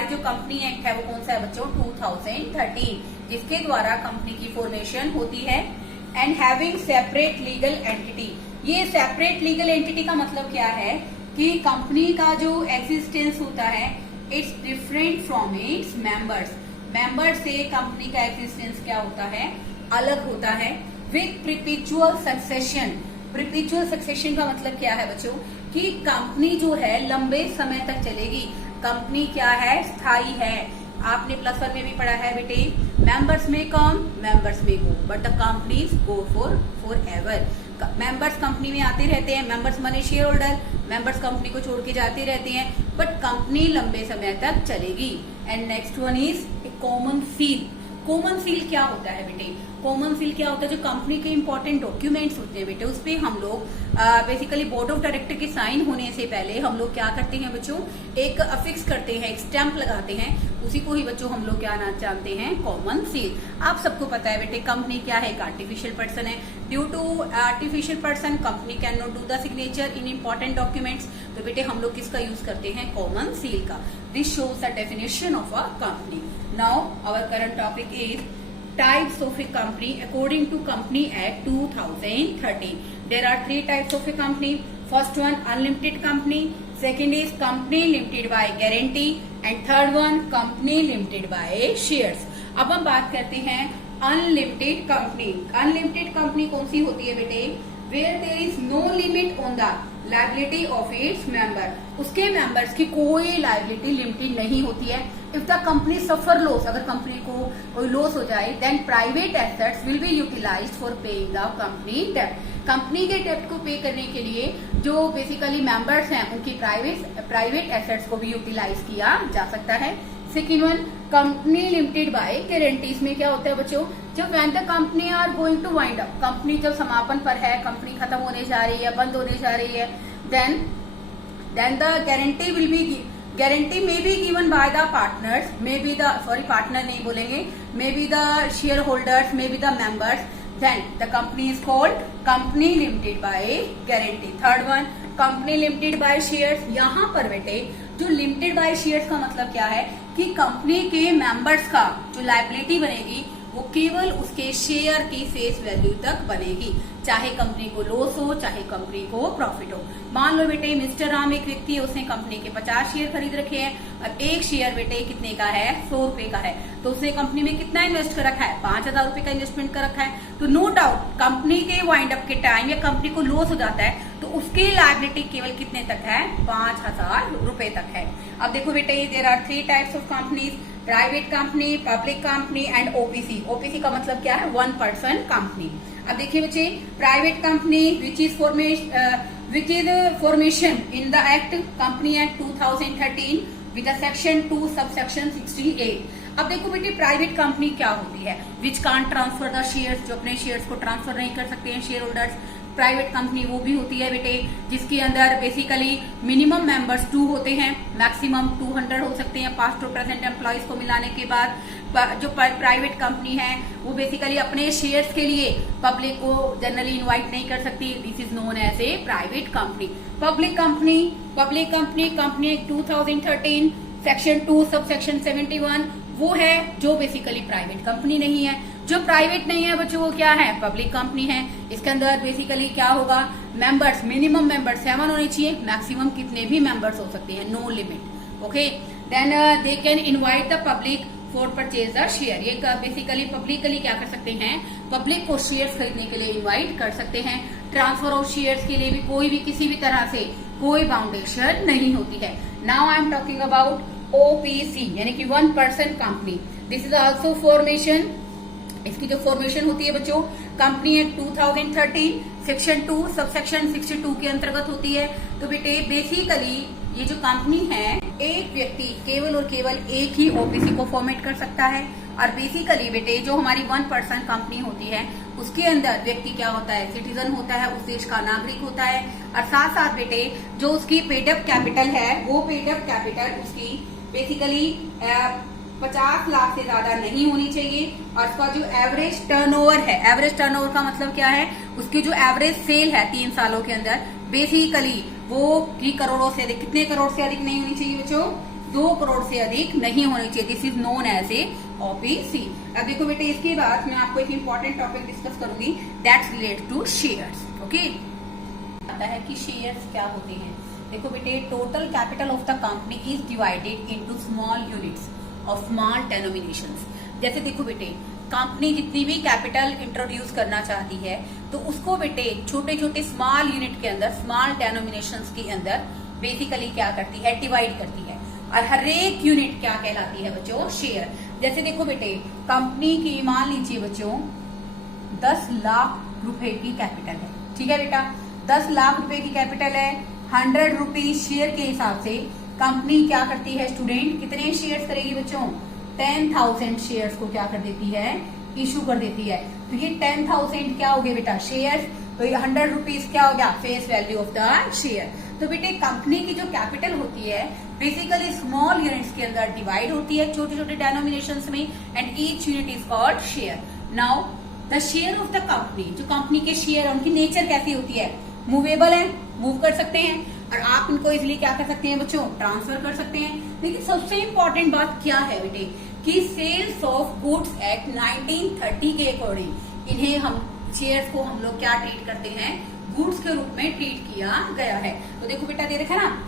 हमारी जो company act है वो कौन सा है बच्चों, 2013, जिसके द्वारा कंपनी की फॉर्मेशन होती है। And having separate legal entity, ये सेपरेट लीगल एंटिटी का मतलब क्या है कि कंपनी का जो एग्जिस्टेंस होता है it's different from its members, member से कंपनी का एग्जिस्टेंस क्या होता है, अलग होता है। विथ प्रिपिचुअल सक्सेशन, प्रिपिचुअल सक्सेशन का मतलब क्या है बच्चों कि कंपनी जो है लंबे समय तक चलेगी, कंपनी क्या है, स्थायी है। आपने प्लस वन में भी पढ़ा है बेटे, मेंबर्स में come, members may go, but the companies go for ever. Members company में आते रहते हैं, मेंबर्स माने शेयर होल्डर, मेंबर्स कंपनी को छोड़ के जाते रहते हैं, बट कंपनी लंबे समय तक चलेगी। And next one is common seal. Common seal क्या होता है बेटे, कॉमन सील क्या होता है, जो कंपनी के इंपॉर्टेंट डॉक्यूमेंट्स होते हैं बेटे, उस पे हम लोग बेसिकली बोर्ड ऑफ डायरेक्टर के साइन होने से पहले हम लोग क्या करते हैं बच्चों, एक अफिक्स करते हैं, एक स्टैंप लगाते हैं, उसी को ही बच्चों हम लोग क्या ना जानते हैं, कॉमन सील। आप सबको पता है बेटे कंपनी क्या है, एक आर्टिफिशियल पर्सन है। Due to artificial person company can not do the signature in important documents, तो बेटे हम लोग किसका यूज करते हैं, कॉमन सील का। This shows the definition of a company. Now our current topic is types of a company according to Company Act 2013. There are three types of a company. First one unlimited company, second is company limited by guarantee, and third one company limited by shares. अब हम बात करते हैं unlimited company. Unlimited company कौन सी होती है बेटे, where there is no limit on the liability of its member, उसके मेंबर्स की कोई लाइबिलिटी लिमिटेड नहीं होती है। If the company suffer loss, अगर कंपनी को कोई लॉस हो जाए, then private assets will be utilised for paying the company डेब्ट। कंपनी के डेब्ट को पे करने के लिए जो बेसिकली मेंबर्स हैं उनकी प्राइवेट एसेट्स को भी यूटिलाइज किया जा सकता है। Second one company limited by guarantees में क्या होता है बच्चों, जब when the company are going to wind up, company जब समापन पर है, कंपनी खत्म होने जा रही है, बंद होने जा रही है, then the guarantee may be given by the partners, may be the partner नहीं बोलेंगे, may be the shareholders, may be the members, then the company is called company limited by guarantee. Third one company limited by shares। यहाँ पर बेटे जो limited by shares का मतलब क्या है कि कंपनी के मेंबर्स का जो लायबिलिटी बनेगी वो केवल उसके शेयर की फेस वैल्यू तक बनेगी, चाहे कंपनी को लॉस हो चाहे कंपनी को प्रॉफिट हो। मान लो बेटे मिस्टर राम एक व्यक्ति है, उसने कंपनी के 50 शेयर खरीद रखे हैं और एक शेयर बेटे कितने का है, 100 रुपए का है, तो उसने कंपनी में कितना इन्वेस्ट कर रखा है, 5000 रुपए का इन्वेस्टमेंट कर रखा है। तो नो डाउट कंपनी के वाइंड अप के टाइम या कंपनी को लॉस हो जाता है तो उसकी लायबिलिटी केवल कितने तक है, 5000 रुपए तक है। अब देखो बेटे there are three types of companies, private company, public company and OPC. OPC का मतलब क्या है, वन पर्सन कंपनी। अब देखिए बच्चे private company which is formation in the act company act 2013 with section 2 subsection 68। अब देखो बेटे प्राइवेट कंपनी क्या होती है, which can't transfer the shares, जो अपने शेयर्स को ट्रांसफर नहीं कर सकते हैं शेयर होल्डर्स। प्राइवेट कंपनी वो भी होती है बेटे जिसके अंदर बेसिकली मिनिमम मेंबर्स 2 होते हैं, मैक्सिमम 200 हो सकते हैं पास्ट टू प्रेजेंट एम्प्लॉयज को मिलाने के बाद। जो प्राइवेट कंपनी है वो बेसिकली अपने शेयर्स के लिए पब्लिक को जनरली इनवाइट नहीं कर सकती, this is known as a private company. Public company company 2013 section 2 subsection 71 वो है जो बेसिकली प्राइवेट कंपनी नहीं है। जो प्राइवेट नहीं है बच्चों वो क्या है, पब्लिक कंपनी है। इसके अंदर बेसिकली क्या होगा, मेंबर्स मिनिमम मेंबर्स 7 होने चाहिए, मैक्सिमम कितने भी मेंबर्स हो सकते हैं, no limit. Okay, then they can invite the public for purchase the share. ये बेसिकली पब्लिकली क्या कर सकते हैं, पब्लिक को शेयर्स खरीदने के लिए इनवाइट कर सकते हैं। ट्रांसफर ऑफ शेयर्स के लिए भी कोई भी किसी भी तरह से कोई बाउंडेशन नहीं होती है। Now I am talking about OPC यानी कि one person company. This is also formation, इसकी जो फॉर्मेशन होती है बच्चों कंपनी एक्ट 2013 सेक्शन 2 सबसेक्शन 62 के अंतर्गत होती है। तो बेटे बेसिकली ये जो कंपनी है एक व्यक्ति केवल और केवल एक ही ओपीसी को फॉर्मेट कर सकता है। और बेसिकली बेटे जो हमारी वन पर्सन कंपनी होती है उसके अंदर व्यक्ति क्या होता है, सिटीजन होता है, उस देश का नागरिक होता है। और साथ साथ बेटे जो उसकी पेडअप कैपिटल है वो पेडअप कैपिटल उसकी बेसिकली 50 लाख से ज्यादा नहीं होनी चाहिए। और उसका जो एवरेज टर्नओवर है, एवरेज टर्नओवर का मतलब क्या है, उसकी जो एवरेज सेल है 3 सालों के अंदर बेसिकली वो 3 करोड़ों से अधिक, कितने करोड़ से अधिक नहीं होनी चाहिए बच्चों, 2 करोड़ से अधिक नहीं होनी चाहिए। This is known as a OPC. अब देखो बेटे, इसके बाद मैं आपको एक इंपॉर्टेंट टॉपिक डिस्कस करूंगी, that's related to shares. Okay, आता है कि शेयर्स क्या होते हैं। देखो बेटे, total capital of the company is divided into small units of small denominations. जैसे देखो बेटे, कंपनी जितनी भी कैपिटल इंट्रोड्यूस करना चाहती है तो उसको बेटे छोटे छोटे स्मॉल यूनिट के अंदर, स्मॉल डेनोमिनेशंस के अंदर बेसिकली क्या करती है, डिवाइड करती है। और हर एक यूनिट क्या कहलाती है बच्चों, शेयर। जैसे देखो बेटे, कंपनी की मान लीजिए बच्चों 10 लाख रुपए की कैपिटल है, ठीक है बेटा, 10 लाख रुपए की कैपिटल है। 100 रुपीज शेयर के हिसाब से कंपनी क्या करती है स्टूडेंट, कितने शेयर्स करेगी बच्चों, 10,000 शेयर्स को क्या कर देती है, इशू कर देती है। तो ये 10,000 क्या हो गए बेटा, शेयर्स। तो ये 100 रुपीज क्या हो गया, face value of the share. तो बेटे, कंपनी की जो कैपिटल होती है बेसिकली स्मॉल यूनिट्स के अंदर डिवाइड होती है, छोटे छोटे डेनोमिनेशंस में, and each unit is called share. Now the share of the company, जो कंपनी के शेयर, उनकी नेचर कैसी होती है, मूवेबल है, मूव कर सकते हैं, और आप इनको इजिली क्या कर सकते हैं बच्चों, ट्रांसफर कर सकते हैं। लेकिन सबसे इंपॉर्टेंट बात क्या है बेटे, कि सेल्स ऑफ गुड्स एक्ट 1930 के अकॉर्डिंग इन्हें, हम शेयर्स को हम लोग क्या ट्रीट करते हैं, गुड्स के रूप में ट्रीट किया गया है। तो देखो बेटा, दे रखा ना,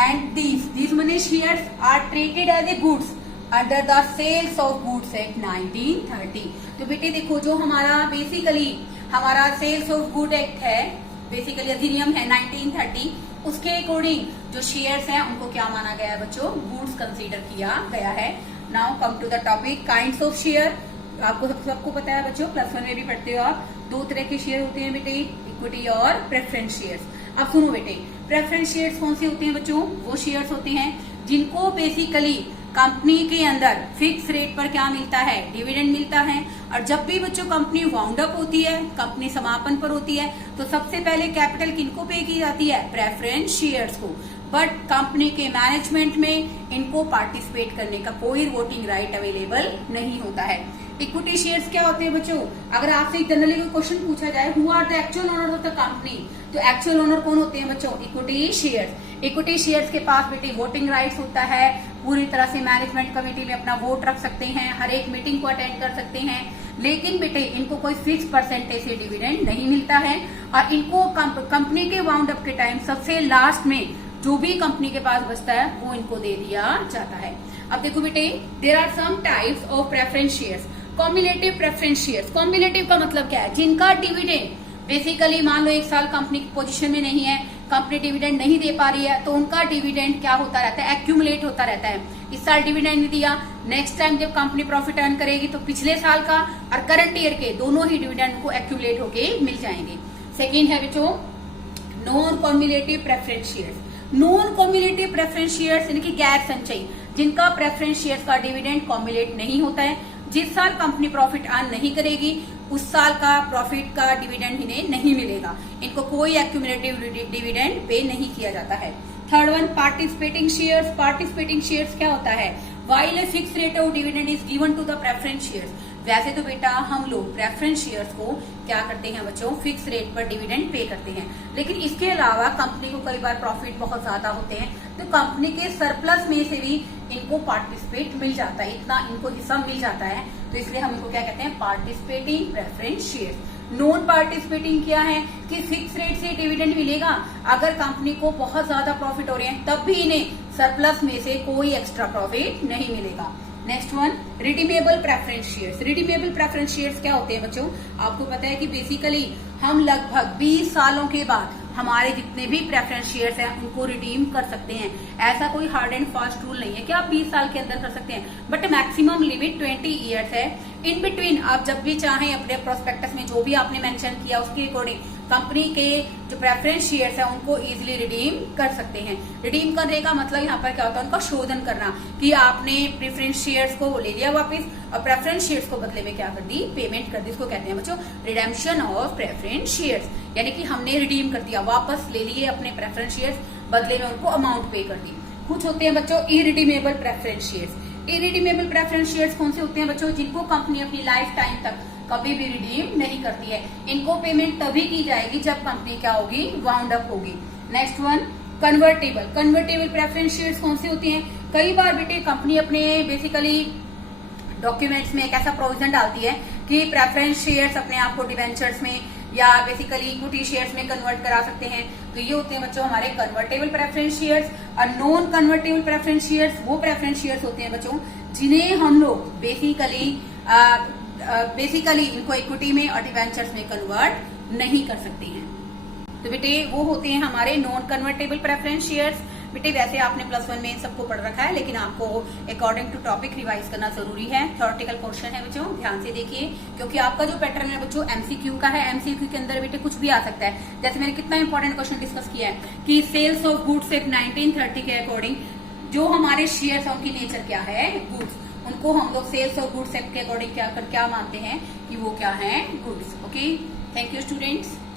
and these money shares are treated as a goods under the sales of goods act 1930। तो बेटे देखो, जो हमारा बेसिकली हमारा सेल्स ऑफ गुड एक्ट है, बेसिकली अधिनियम है 1930, उसके अकॉर्डिंग जो शेयर्स हैं उनको क्या माना गया है बच्चों, गुड्स कंसीडर किया गया है। Now come to the topic kinds of share. आपको सबको पता है बच्चों, +1 में भी पढ़ते हो आप, 2 तरह के शेयर होते हैं बेटे, इक्विटी और प्रेफरेंस शेयर्स। अब सुनो बेटे, प्रेफरेंस शेयर्स कौन से होते हैं बच्चों, वो शेयर्स होते हैं जिनको बेसिकली कंपनी के अंदर फिक्स रेट पर क्या मिलता है, डिविडेंड मिलता है। और जब भी बच्चों कंपनी वाउंड अप होती है, कंपनी समापन पर होती है, तो सबसे पहले कैपिटल किनको पे की जाती है, प्रेफरेंस शेयर्स को। बट कंपनी के मैनेजमेंट में इनको पार्टिसिपेट करने का कोई वोटिंग राइट अवेलेबल नहीं होता है। इक्विटी शेयर्स क्या होते हैं बच्चों, अगर आपसे जनरली कोई क्वेश्चन पूछा जाए, who are the actual owner of the company, तो एक्चुअल ओनर कौन होते हैं बच्चों, इक्विटी शेयर्स। इक्विटी शेयर्स के पास बेटे वोटिंग राइट्स होता है, पूरी तरह से मैनेजमेंट कमेटी में अपना वोट रख सकते हैं, हर एक मीटिंग को अटेंड कर सकते हैं। लेकिन बेटे इनको कोई फिक्स परसेंटेज से डिविडेंड नहीं मिलता है, और इनको कंपनी के वाउंड अप के टाइम सबसे लास्ट में जो भी कंपनी के पास बचता है वो इनको दे दिया जाता है। अब देखो बेटे, there are some types of preference shares. Cumulative preference shares, cumulative का मतलब क्या है, जिनका डिविडेंड बेसिकली मान लो 1 साल कंपनी की पोजीशन में नहीं है, कंपनी डिविडेंड नहीं दे पा रही है, तो उनका डिविडेंड क्या होता रहता है, एक्यूमुलेट होता रहता है। इस साल डिविडेंड नहीं दिया, नेक्स्ट टाइम जब कंपनी प्रॉफिट अर्न करेगी तो पिछले साल का और करंट ईयर के दोनों ही डिविडेंड को एक्यूमुलेट होके मिल जाएंगे। सेकेंड है बच्चों non cumulative preference shares. Non cumulative preference shares यानी कि गैर संचयी, जिनका प्रेफरेंस शेयर्स का डिविडेंड कॉम्युलेट नहीं होता है। जिस साल कंपनी प्रॉफिट अर्न नहीं करेगी उस साल का प्रॉफिट का डिविडेंड इन्हें नहीं मिलेगा, इनको कोई एक्यूमुलेटिव डिविडेंड पे नहीं किया जाता है। Third one participating shares. Participating shares क्या होता है, while a fix rate of dividend is given to the preference shares. वैसे तो बेटा हम लोग प्रेफरेंस शेयर्स को क्या करते हैं बच्चों, फिक्स रेट पर डिविडेंड पे करते हैं, लेकिन इसके अलावा कंपनी को कई बार प्रॉफिट बहुत ज्यादा होते हैं तो कंपनी के सरप्लस में से भी इनको पार्टिसिपेट मिल जाता है, इतना इनको हिस्सा मिल जाता है, तो इसलिए हम इनको क्या कहते हैं, participating preference shares. Non participating क्या है कि फिक्स रेट से डिविडेंड मिलेगा, अगर कंपनी को बहुत ज्यादा प्रॉफिट हो रहे हैं तब भी इन्हें सरप्लस में से कोई एक्स्ट्रा प्रॉफिट नहीं मिलेगा। Next one redeemable preference shares. Redeemable preference shares क्या होते हैं बच्चों, आपको पता है कि बेसिकली हम लगभग 20 सालों के बाद हमारे जितने भी प्रेफरेंस शेयर्स हैं उनको रिडीम कर सकते हैं। ऐसा कोई हार्ड एंड फास्ट रूल नहीं है कि आप 20 साल के अंदर कर सकते हैं, बट मैक्सिमम लिमिट 20 ईयर्स है। इन बिटवीन आप जब भी चाहें अपने प्रोस्पेक्टस में जो भी आपने मेंशन किया उसके अकॉर्डिंग कंपनी के जो प्रेफरेंस शेयर्स हैं उनको इजीली रिडीम कर सकते हैं। रिडीम करने का मतलब यहाँ पर क्या होता है, उनका शोधन करना कि आपने प्रेफरेंस शेयर्स को ले लिया वापस और प्रेफरेंस शेयर्स को बदले में क्या कर दी, पेमेंट कर दी। इसको कहते हैं बच्चों रिडेम्पशन ऑफ प्रेफरेंस शेयर्स, यानी कि हमने रिडीम कर दिया, वापस ले लिए अपने प्रेफरेंस शेयर्स, बदले में उनको अमाउंट पे कर दी। कुछ होते हैं बच्चों irredeemable preference shares. Irredeemable preference shares कौन से होते हैं बच्चों, जिनको कंपनी अपनी लाइफ टाइम तक कभी भी रिडीम नहीं करती है, इनको पेमेंट तभी की जाएगी जब कंपनी क्या होगी, वाउंड अप होगी। Next one convertible. Convertible preference shares कौन से होते हैं, कई बार बेटे कंपनी अपने बेसिकली डॉक्यूमेंट्स में एक ऐसा प्रोविजन डालती है कि प्रेफरेंस शेयर्स अपने आप को डिवेंचर्स में या बेसिकली इक्विटी शेयर्स में कन्वर्ट करा सकते हैं। तो ये होते हैं बच्चों हमारे कन्वर्टेबल प्रेफरेंस शेयर्स। और नॉन कन्वर्टेबल प्रेफरेंस शेयर्स वो प्रेफरेंस शेयर्स होते हैं बच्चों जिन्हें हम लोग बेसिकली इनको इक्विटी में और डिवेंचर्स में कन्वर्ट नहीं कर सकते हैं। तो बेटे वो होते हैं हमारे नॉन कन्वर्टेबल प्रेफरेंस शेयर्स। बेटे वैसे आपने +1 में इन सबको पढ़ रखा है, लेकिन आपको अकॉर्डिंग टू टॉपिक रिवाइज करना जरूरी है। थ्योरेटिकल क्वेश्चन है बच्चों, ध्यान से देखिए, क्योंकि आपका जो पैटर्न है बच्चों एमसीक्यू का है। एमसीक्यू के अंदर बेटे कुछ भी आ सकता है। जैसे मैंने कितना इंपॉर्टेंट क्वेश्चन डिस्कस किया है कि सेल्स ऑफ गुड्स एक्ट 1930 के अकॉर्डिंग जो हमारे शेयर्स हैं उनकी नेचर क्या है, गुड्स। उनको हम लोग सेल्स ऑफ गुड्स एक्ट के अकॉर्डिंग क्या मानते हैं कि वो क्या है, goods. Okay, thank you students.